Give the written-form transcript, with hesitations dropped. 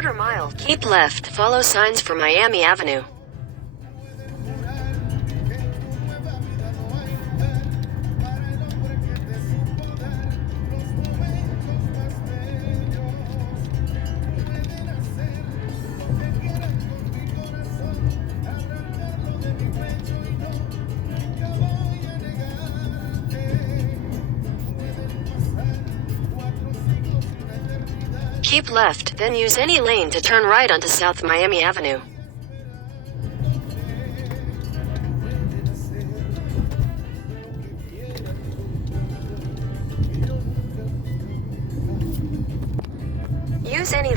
1/4 mile, keep left, follow signs for Miami Avenue. Keep left, then use any lane to turn right onto South Miami Avenue. Use any